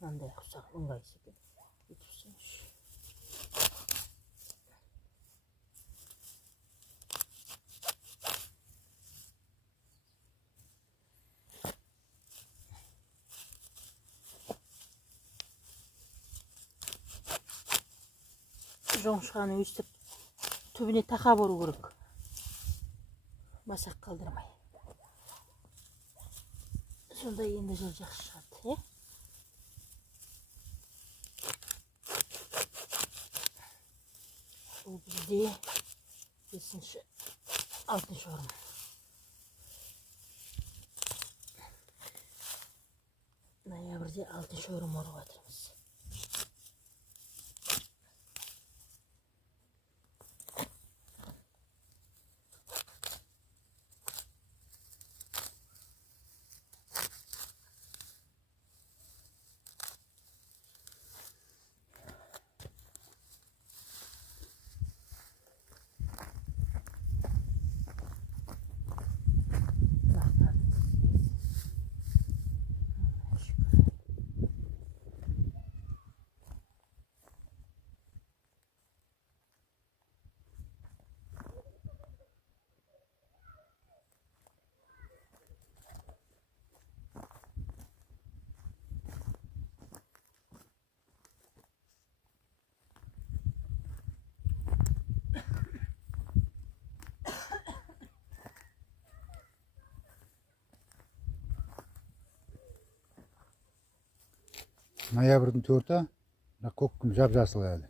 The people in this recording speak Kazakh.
Андай құсақ ыңғайсыз екен. Өтіпсеңші. Жоңышқаны өстіп түбіне тақа бору керек. Масақ қалдырмай. Сонда енді жыл жақсы шығады. Бұл бізде 5-6 орын. Ноябрьде 6 орын орып жатырмыз. Ноябрьдің 4-і көк күн жап-жасыл әлі.